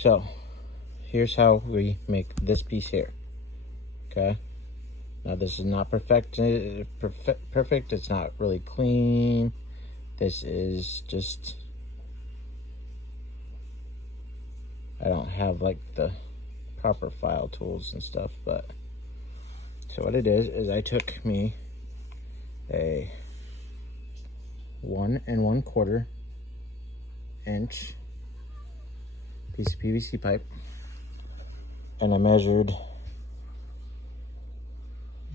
So here's how we make this piece here. Okay, now this is not perfect. It's not really clean. This is just, I don't have like the proper file tools and stuff, but so what it is I took me a 1 1/4 inch piece of PVC pipe, and I measured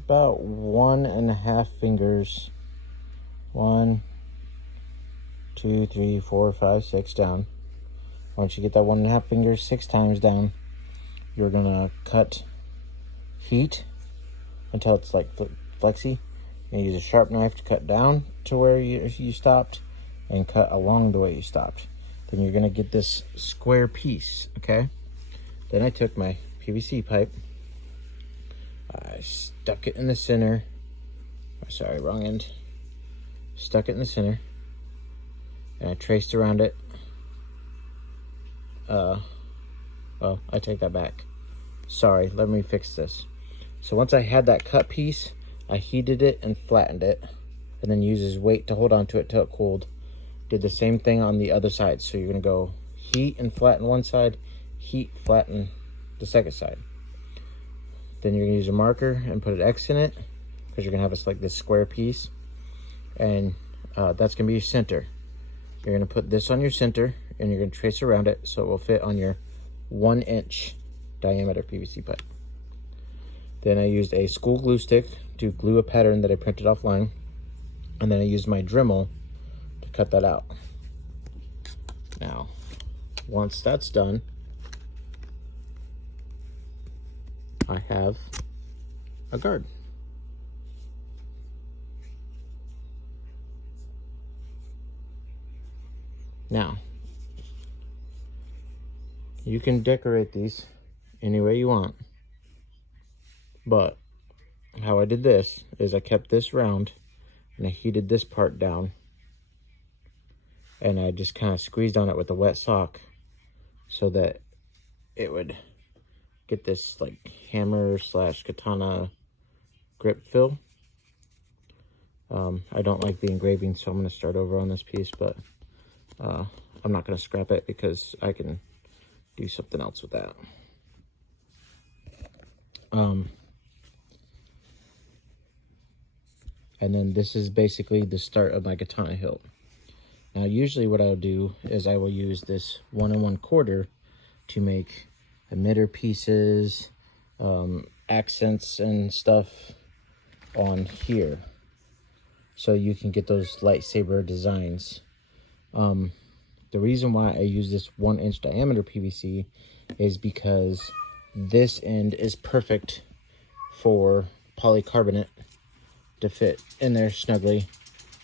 about 1.5 fingers, 1, 2, 3, 4, 5, 6 down. Once you get that 1.5 fingers 6 times down, you're gonna cut heat until it's like flexy, and use a sharp knife to cut down to where you stopped, and cut along the way you stopped. Then you're gonna get this square piece. Okay, then I took my PVC pipe, I stuck it in the center. Sorry, wrong end. Stuck it in the center, and I traced around it. Well, I take that back. Sorry, let me fix this. So once I had that cut piece, I heated it and flattened it, and then used his weight to hold on to it till it cooled. Did the same thing on the other side. So you're gonna go heat and flatten one side, heat, flatten the second side. Then you're gonna use a marker and put an X in it, because you're gonna have this like this square piece, and that's gonna be your center. You're gonna put this on your center, and you're gonna trace around it so it will fit on your 1 inch diameter PVC pipe. Then I used a school glue stick to glue a pattern that I printed offline, and then I used my Dremel to cut that out. Now, once that's done, I have a guard. Now, you can decorate these any way you want, but how I did this is I kept this round and I heated this part down, and I just kind of squeezed on it with a wet sock so that it would get this like hammer / katana grip feel. I don't like the engraving, so I'm going to start over on this piece, but I'm not going to scrap it because I can do something else with that. And then this is basically the start of my katana hilt. Now usually what I'll do is I will use this 1 1/4 to make emitter pieces, accents and stuff on here, so you can get those lightsaber designs. The reason why I use this 1 inch diameter PVC is because this end is perfect for polycarbonate to fit in there snugly,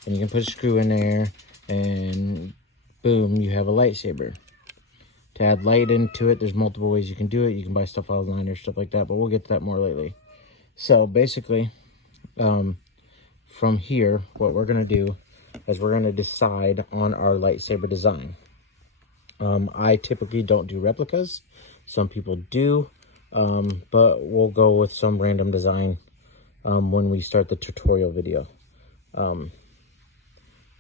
and you can put a screw in there and boom, you have a lightsaber. To add light into it, there's multiple ways you can do it. You can buy stuff online or stuff like that, but we'll get to that more lately. So basically, from here, what we're going to do is we're going to decide on our lightsaber design. I typically don't do replicas. Some people do, but we'll go with some random design when we start the tutorial video.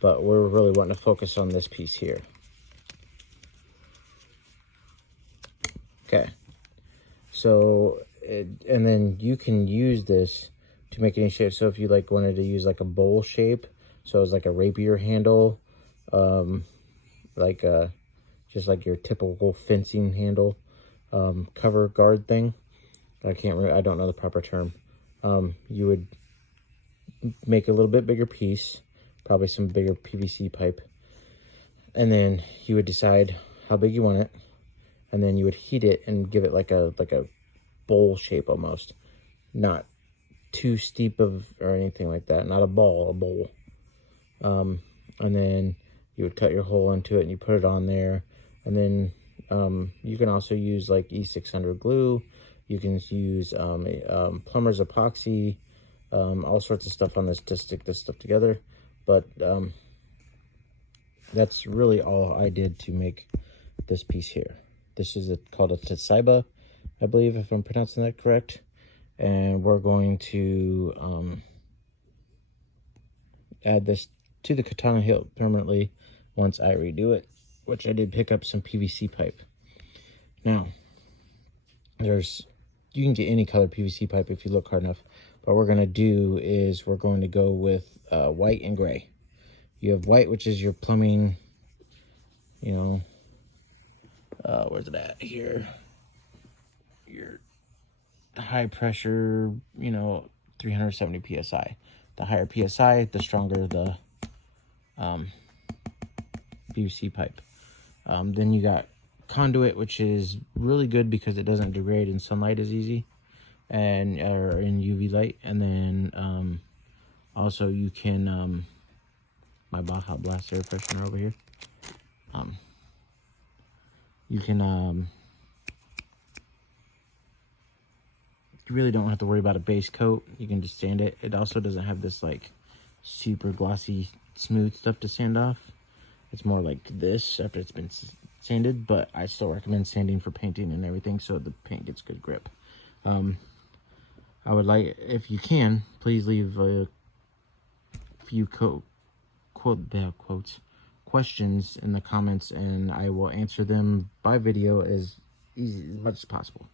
But we're really wanting to focus on this piece here. Okay, so and then you can use this to make any shape. So if you like wanted to use like a bowl shape, so it's like a rapier handle, like just like your typical fencing handle, cover guard thing. I don't know the proper term. You would make a little bit bigger piece, probably some bigger PVC pipe, and then you would decide how big you want it, and then you would heat it and give it like a bowl shape almost, not too steep or anything like that, not a ball, a bowl. And then you would cut your hole into it and you put it on there, and then you can also use like E600 glue. You can use plumber's epoxy, all sorts of stuff on this to stick this stuff together. But that's really all I did to make this piece here. This is called a Toshiba, I believe, if I'm pronouncing that correct. And we're going to add this to the katana hilt permanently once I redo it, which I did pick up some PVC pipe. Now, you can get any color PVC pipe if you look hard enough. What we're going to do is we're going to go with white and gray. You have white, which is your plumbing, you know, where's it at here? Your high pressure, you know, 370 PSI. The higher PSI, the stronger the PVC pipe. Then you got conduit, which is really good because it doesn't degrade in sunlight as easy, or in UV light. And then also you can my Baja Blast air freshener over here. You can you really don't have to worry about a base coat. You can just sand it. It also doesn't have this like super glossy smooth stuff to sand off. It's more like this after it's been sanded, but I still recommend sanding for painting and everything so the paint gets good grip. I would like, if you can, please leave a few questions in the comments, and I will answer them by video as much as possible.